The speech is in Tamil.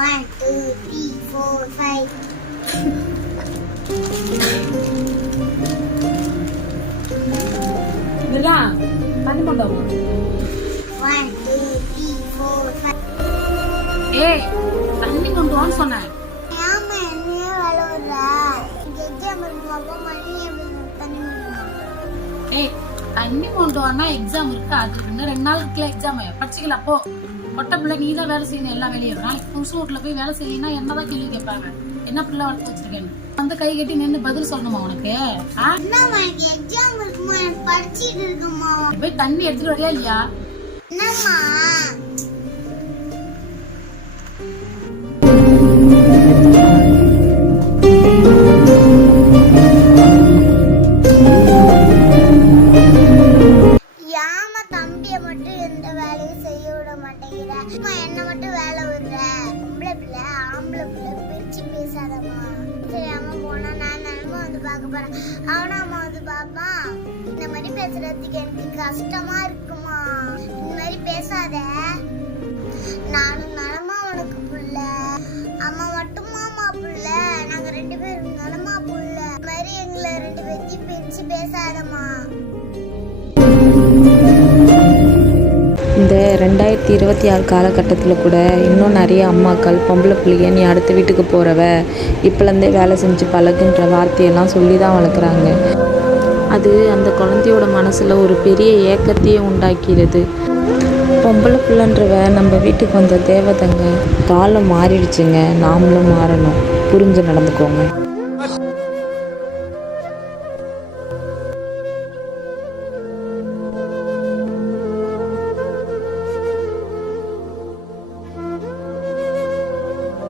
1, 2, 3, 4, 5. நிலா தண்ணி கொண்டு வா. 1, 2, 3, 4, 5. ஏய் தண்ணி கொண்டு வான்னு சொன்னேன். ஆமா என்னையே வளர்ற எக்ஸாம் இருக்குமா மணி தண்ணி ஏய் தண்ணி கொண்டு வானா எக்ஸாம் இருக்கு, அது இன்னும் 2 நாள் இருக்குல்ல எக்ஸாம், படிச்சுக்கல. அப்போ பொட்ட பிள்ளை நீ தான் வேலை செய்யணும் எல்லா வேலையும். நாளைக்கு புதுசு வீட்டுல போய் வேலை செய்யணும்னா என்னதான் கேள்வி கேட்பாங்க, என்ன பிள்ளை வளர்த்து வச்சிருக்கேன்னு வந்து கை கட்டி நின்று பதில் சொல்லணுமா உனக்கு? என்னம்மா எனக்கு எக்ஸாம் இருக்குமா, எனக்கு படிச்சிட்டு இருக்குமா. போய் தண்ணி எடுத்துட்டு வரியா இல்லையா? என்னம்மா யாமா தம்பிய மட்டும் எந்த வேலையும் செய்ய விட மாட்டேங்கிற, என்ன மட்டும் வேலை விடுற. பொம்பளை பிள்ளை ஆம்பளை பிள்ளை பிரிச்சு பேசாதம்மா. தெரியாம போனா நான் நிலமா வந்து பார்க்க போறேன், அவனா அம்மா வந்து பாப்பான். இந்த மாதிரி பேசுறதுக்கு எனக்கு கஷ்டமா இருக்குமா. இந்த மாதிரி பேசாத. நானும் நலமா உனக்கு புள்ள, அம்மா மட்டுமாமா புள்ள, நாங்க 2 பேரும் நலமா புள்ள. இந்த மாதிரி எங்களை 2 பேர்த்தையும் பிரிச்சு பேசாதம்மா. இந்த 2026 காலகட்டத்தில் கூட இன்னும் நிறைய அம்மாக்கள் பொம்பளை பிள்ளைய நீ அடுத்த வீட்டுக்கு போகிறவ, இப்போலேருந்தே வேலை செஞ்சு பழகுன்ற வார்த்தையெல்லாம் சொல்லி தான் வளர்க்குறாங்க. அது அந்த குழந்தையோட மனசில் ஒரு பெரிய ஏக்கத்தையே உண்டாக்கிறது. பொம்பளை பிள்ளைன்றவ நம்ம வீட்டுக்கு வந்த தேவதைங்க. காலம் மாறிடுச்சுங்க, நாமளும் மாறணும். புரிஞ்சு நடந்துக்கோங்க.